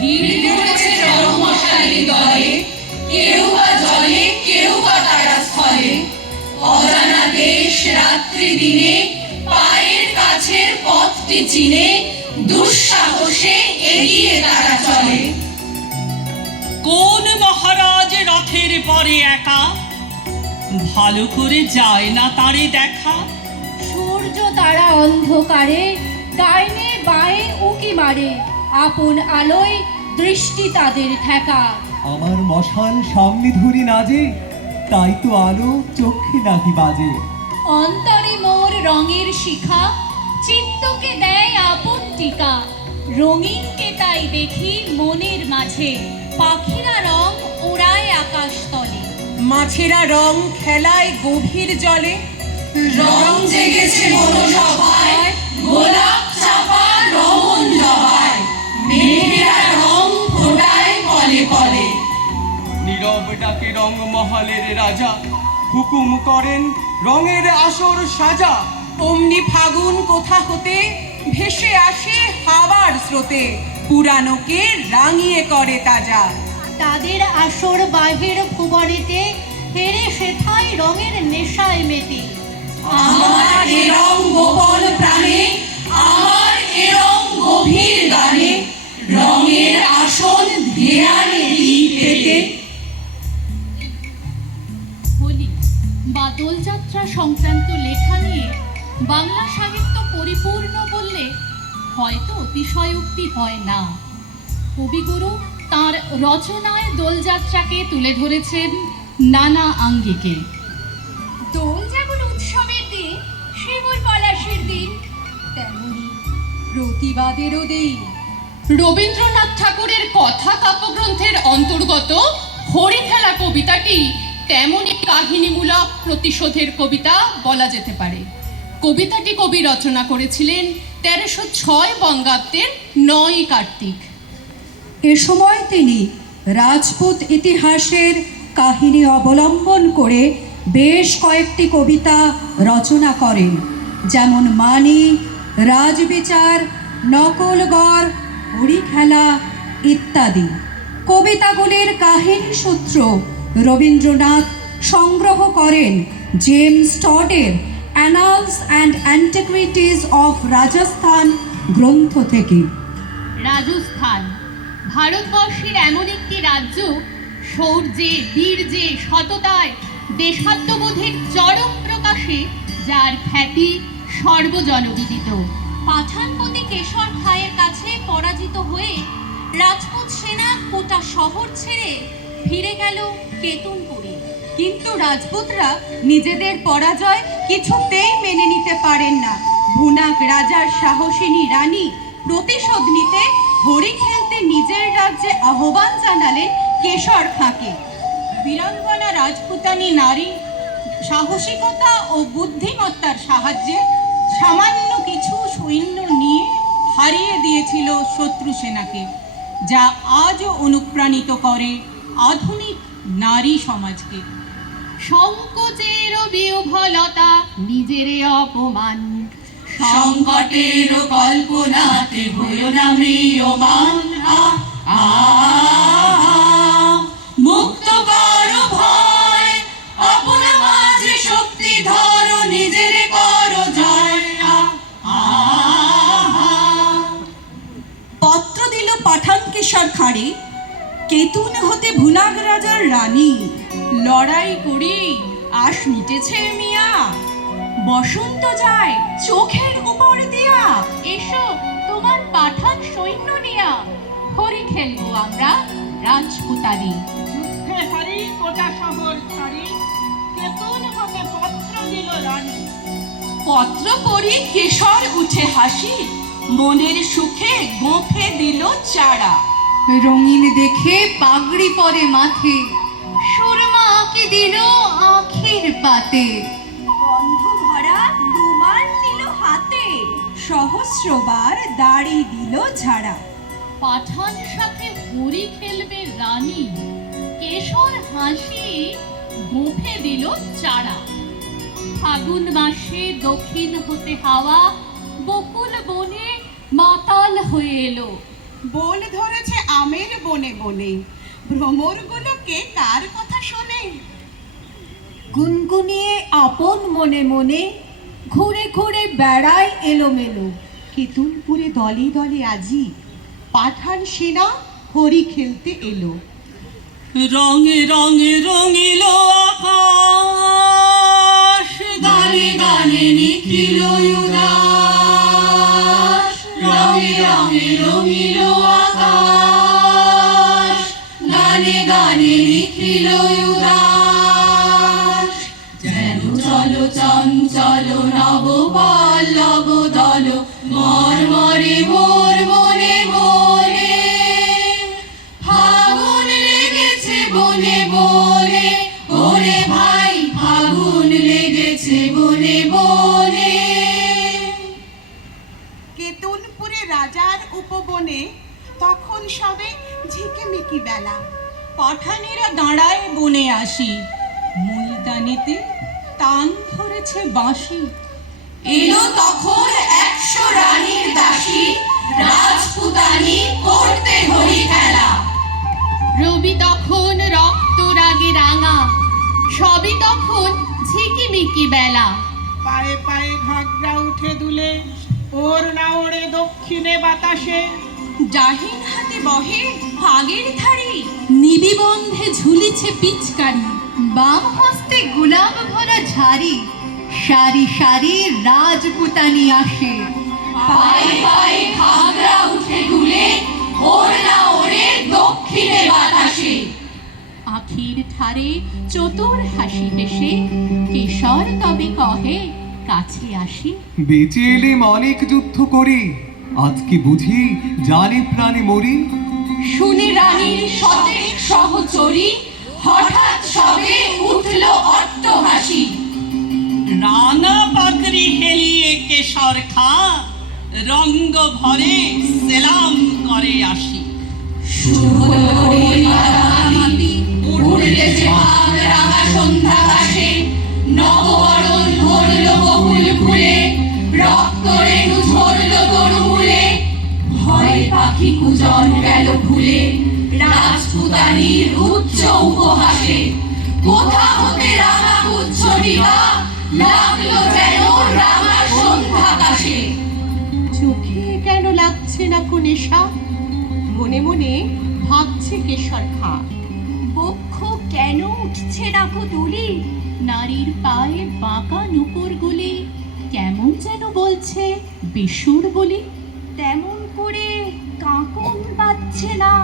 ভিড় জমেছে রংমশালী দলে, কেউ বা জলে কেউ বা তারা স্থলে। অজানা দেশ রাত্রি দিনে পায়ের কাছের পথটি চিনে দুঃসাহসে এগিয়ে তারা চলে। কোন মহারাজ রথের পরে একা, ভালো করে যায় না তারে দেখা। সূর্য তারা অন্ধকারে ডাইনে বায়ে উকি মারে, আপন আলোয় দৃষ্টি তাদের ঠেকা। আমার মশাল সামনে ধরে নাজে, তাই তো আলো চোখে নাকি বাজে। অন্তরে মোর রঙের শিখা, চিত্তকে দেয় আপন টিকা। রঙিনকে তাই দেখি মনের মাঝে, পাখিরা রং ওড়ায় আকাশ তলে। মাছেরা রং খেলায় গভীর জলে। রং জেগেছে মনসভায়, গোলাপ চাপা রমণ জবায়। মেঘেরা রং ফোটায় কলে কলে। নীরব ডাকে রং মহলের রাজা, হুকুম করেন রঙের আসর সাজা। অমনি ফাগুন কোথা হতে ভেসে আসে হাওয়ার স্রোতে, পুরানোকে রাঙিয়ে করে তাজা। তাদের আসর বাহির ভুবনেতে, হেরে সেথায় রঙের নেশায় মেতে। আমার এ রং গোপন প্রাণে, আমার এ রং গভীর গানে। রঙের আসন ধ্যানে দিই পেতে। হোলি বা দোলযাত্রা সংক্রান্ত লেখা নিয়ে বাংলা সাহিত্য পরিপূর্ণ বললে হয়তো অতিশয়োক্তি হয় না। কবিগুরু তাঁর রচনায় দোলযাত্রাকে তুলে ধরেছেন নানা আঙ্গিকে। দোল যেমন উৎসবের দিন, শিমুল পলাশের দিন, তেমনি প্রতিবাদেরও দিন। রবীন্দ্রনাথ ঠাকুরের কথা কাব্যগ্রন্থের অন্তর্গত হরিখেলা কবিতাটি তেমনই কাহিনীমূলক প্রতিশোধের কবিতা বলা যেতে পারে। কবিতাটি কবি রচনা করেছিলেন 1306 বঙ্গাব্দের 9 কার্তিক। এ সময় তিনি রাজপুত ইতিহাসের কাহিনী অবলম্বন করে বেশ কয়েকটি কবিতা রচনা করেন, যেমন মানি, রাজবিচার, নকলগড়, হরিখেলা ইত্যাদি। কবিতাগুলির কাহিনী সূত্র রবীন্দ্রনাথ সংগ্রহ করেন জেমস টডের annals and antiquities of Rajasthan গ্রন্থ থেকে। রাজস্থান ভারতবর্ষের এমন একটি রাজ্য, শৌর্যে, বীর্যে, সততায়, দেশাত্মবোধের চরম প্রকাশে যার খ্যাতি সর্বজনবিদিত। পাঠানপতি কেশর খাঁয়ের কাছে পরাজিত হয়ে রাজপুত সেনা কোটা শহর ছেড়ে ফিরে গেল কেতুনপুরে। কিন্তু রাজপুতরা নিজেদের পরাজয় কিছুতেই মেনে নিতে পারেন না। ভুনাক রাজার সাহসিনী রানী প্রতিশোধ নিতে হরি খেলতে নিজের রাজ্যে আহ্বান জানালেন কেশর খাঁকে। বীরাঙ্গনা রাজপুতানী নারী সাহসিকতা ও বুদ্ধিমত্তার সাহায্যে সামান্য কিছু সৈন্য নিয়ে হারিয়ে দিয়েছিল শত্রু সেনাকে, যা আজও অনুপ্রাণিত করে আধুনিক নারী সমাজকে। সংকোচের বিহ্বলতা, নিজের অপমান, সংকটের কল্পনাতে হইও না ম্রিয়মান। মুক্ত করো ভয়, আপনা মাঝে শক্তি ধরো, নিজের করো জয়। পত্র দিল পাঠান কেশর খাঁড়ে, কেতুন হতে ভুনাগ রাজার রানী। লড়াই করি আশ মিটেছে মিয়া, বসন্ত যায় চোখের উপর দিয়া। এসো তোমার পাঠান সৈন্য নিয়া, হরি খেলবো আমরা রাজপুতানি। যুদ্ধে হারি কোটা শহর ছাড়ি, কেতুন হতে পত্র দিল রানী। পত্র পড়ি কেশর উঠে হাসি, মনের সুখে গোঁফে দিল চারা। রঙিন দেখে পাগড়ি পরে মাথে, সুরমা আঁকে দিল আঁখের পাতে। গন্ধ ভরা রুমাল দিল হাতে, সহস্রবার দাড়ি দিল ঝাড়া। পাঠান সাথে হরি খেলবে রানী, কেশর হাসি গোঁফে দিল চারা। ফাগুন মাসে দক্ষিণ হতে হাওয়া বকুল বনে মাতাল হয়ে এলো। বোন ধরেছে আমের বনে বনে, ভ্রমরগুলোকে কার কথা শোনে? গুনগুনিয়ে আপন মনে মনে ঘুরে ঘুরে বেড়ায় এলোমেলো। কেতুনপুরে দলে দলে আজি পাঠান সেনা হরি খেলতে এলো। রঙে রঙে রঙিল আকাশ, গানে গানে নিখিল উদাস। রঙে রঙে রঙিল আকাশ, গানে গানে নিখিল উদাস। যেন চলো চঞ্চল নব পল্লব দল, মর্মরে মোর মনে মনে। ফাগুন লেগেছে বনে বনে, ওরে ভাই ফাগুন লেগেছে বনে বনে। কেতুনপুরে রাজার উপবনে তখন সবে ঝিকিমিকি বেলা। পাঠানেরা দাঁড়ায় বনে আসি, মুলতানিতে তান ধরেছে বাঁশি। এলো তখন 100 রানীর দাসী, রাজপুতানি করতে হরি খেলা। রবি তখন রক্ত রাগে রাঙা, সবই তখন ঝিকিমিকি বেলা। পায়ে পায়ে ঘাগরা উঠে দুলে, ওর না ওড়ে দক্ষিণে বাতাসে। ডাহিন হাতে বহে ভাগের ধারি, নিবিবন্ধে ঝুলিছে পিচকারি, বাম হস্তে গোলাপ ভরা ঝাড়ি। সারি সারি রাজপুতানি আসে, পায়ে পায়ে ঘাগরা উঠে দুলে, ওর না ওরে দক্ষিণে বাতাসে। আখির ঠারে চতুর হাসি হেসে, কেশর তবে কহে কাছে আসি। বেঁচে এলে অনেক যুদ্ধ করি, আজকে বুঝি জানি প্রাণে মরি। শুনে রানীর সতেক সহচরী, হঠাৎ সবে উঠল অট্টহাসি। রাঙা পাগড়ি হেলিয়ে কেশর খা, রঙ্গ ভরে সেলাম করে আসি। উঠেছে ভাগ রাঙা সন্ধ্যা কাশে, নববরণ ভরল বকুল ফুলে, রক্ত রেণু ঝরল তরুমূলে। ভয়ে পাখি কুজন গেল ভুলে, রাজপুতানির উচ্চ উপহাসে। কোথা হতে রাঙা গুচ্ছ ডিবা, লাগলো যেন রাঙা সন্ধ্যা কাশে। চোখে কেন লাগছে না কো নেশা, মনে মনে ভাবছে কেশর খা। বক্ষ কেন উঠছে না কো দুলি, নারীর পায়ে বাঁকা নুপুর গুলি। কেমন যেন বলছে বেসুর বলি, তেমন করে কাঁকন বাজছে না।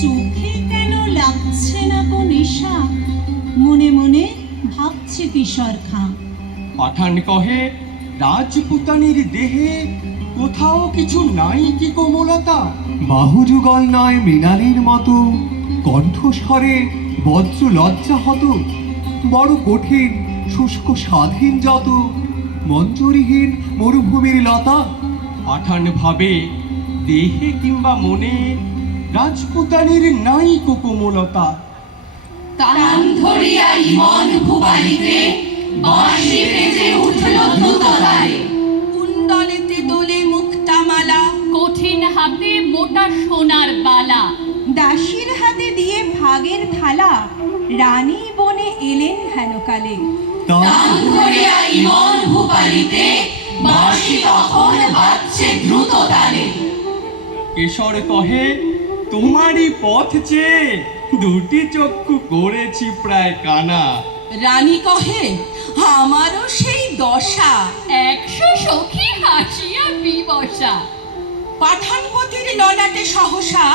চোখে কেন লাগছে না কো নেশা, মনে মনে ভাবছে কিশোর খা। পাঠান কহে রাজপুতানির দেহে কোথাও কিছু নাই কি কোমলতা। বাহুযুগল নয় মৃণালের মতো, কণ্ঠস্বরে বজ্র লজ্জা হত। বড় কঠিন শুষ্ক স্বাধীন যত, মঞ্জরিহীন মরুভূমির লতা। পাঠান ভাবে দেহে কিংবা মনে রাজপুতানির নাই কো কোমলতা। তান ধরিয়া ইমন ভুবালিতে, বাঁশি বেজে উঠল দ্রুত তালে। কুণ্ডলেতে দোলে মুক্তামালা, কঠিন হাতে মোটা সোনার বালা। দাসীর হাতে দিয়ে ভাগের থালা, রানী বনে এলেন হেনকালে। তান ধরিয়া ইমন ভুবালিতে, বাঁশি তখন বাজছে দ্রুত তালে। কেশর কহে তোমারই পথ চেয়ে দুটি চক্ষু করেছি প্রায় কানা। রানী কহে আমারও সেই দশা, 100 সখী হাসিয়া বিবসা। পাঠানপতির ললাটে সহসা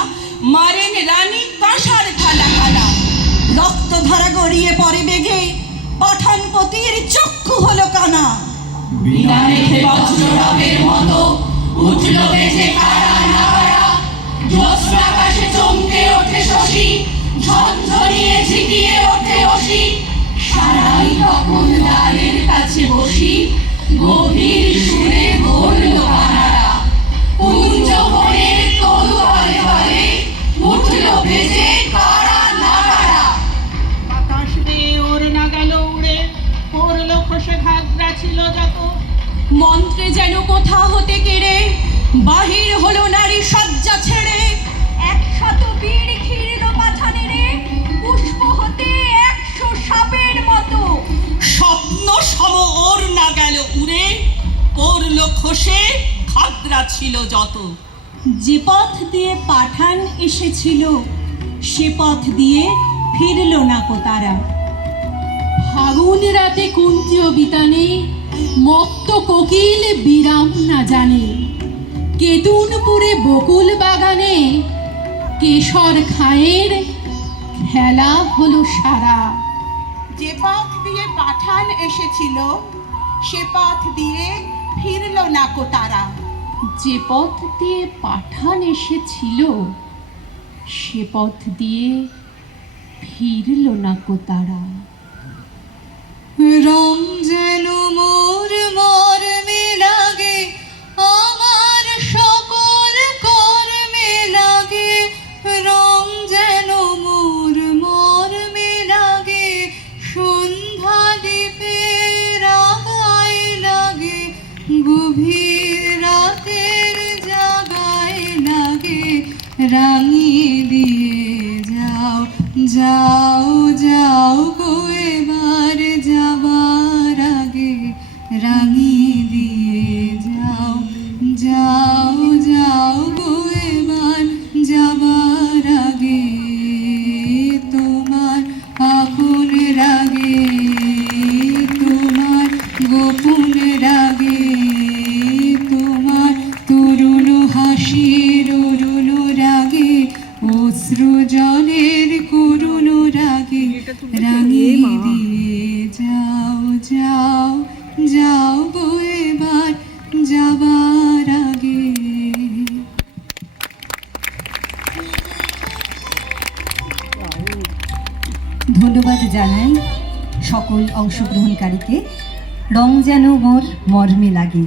মারেন রানী কাঁসার থালা খালা। রক্তধারা গড়িয়ে পড়ে বেগে, পাঠানপতির চক্ষু হলো কানা। বিনা মেঘে বজ্ররবের মতো উঠল বেজে কারা নাগারা। জ্যোৎস্নাকাশে চমকে ওঠে শশী, ঝনঝনিয়ে ঝিকিয়ে ওঠে অসি। সারাই তখন দ্বারের কাছে বসি, গভীর সুরে বলল কানারা। কুঞ্জ বনের তরু তলে তলে উঠল বেজে কারা নাগারা। বাতাস দিয়ে ওর না গেল উড়ে, পড়ল খসে ঘাগরা ছিল যত। মন্ত্রে যেন কোথা হতে কেড়ে বাহির হলো নারী সজ্জা ছেড়ে। উড়ে, পড়ল খসে, খাগড়া ছিল যত। যে পথ দিয়ে পাঠান এসেছিল সে পথ দিয়ে ফিরল না কো তারা। ফাগুন রাতে কুন্তীয় বিতানে মত্ত কোকিল বিরাম না জানে। কেতুনপুরে বকুল বাগানে কেশর খায়ের খেলা হলো সারা। যে পথ দিয়ে পাঠান এসেছিল সে পথ দিয়ে ফিরল না কো তারা। যে পথ দিয়ে পাঠান এসেছিল সে পথ দিয়ে ফিরল না কো তারা। রং যেন মোর মর্মে লাগে, আমার সকল কর্মে লাগে। রং যেন মোর মর্মে লাগে, সন্ধ্যা দ্বীপের আগায় লাগে। গভীর রাতের জাগায় লাগে, রাঙিয়ে দিয়ে যাও যাও যাও গো এবার যাবার আগে। রাঙিয়ে দিয়ে যাও যাও যাও গো এবার যাবার আগে। তোমার আপন রাগে, তোমার গোপন রাগে, তোমার তরুণ হাসির অরুণ রাগে, অশ্রু জলের করুণ রাগে। রাঙিয়ে দিয়ে যাও যাও যাও গো এবার যাবার আগে। ধন্যবাদ জানাই সকল অংশগ্রহণকারীকে। রং যেন মোর মর্মে লাগে,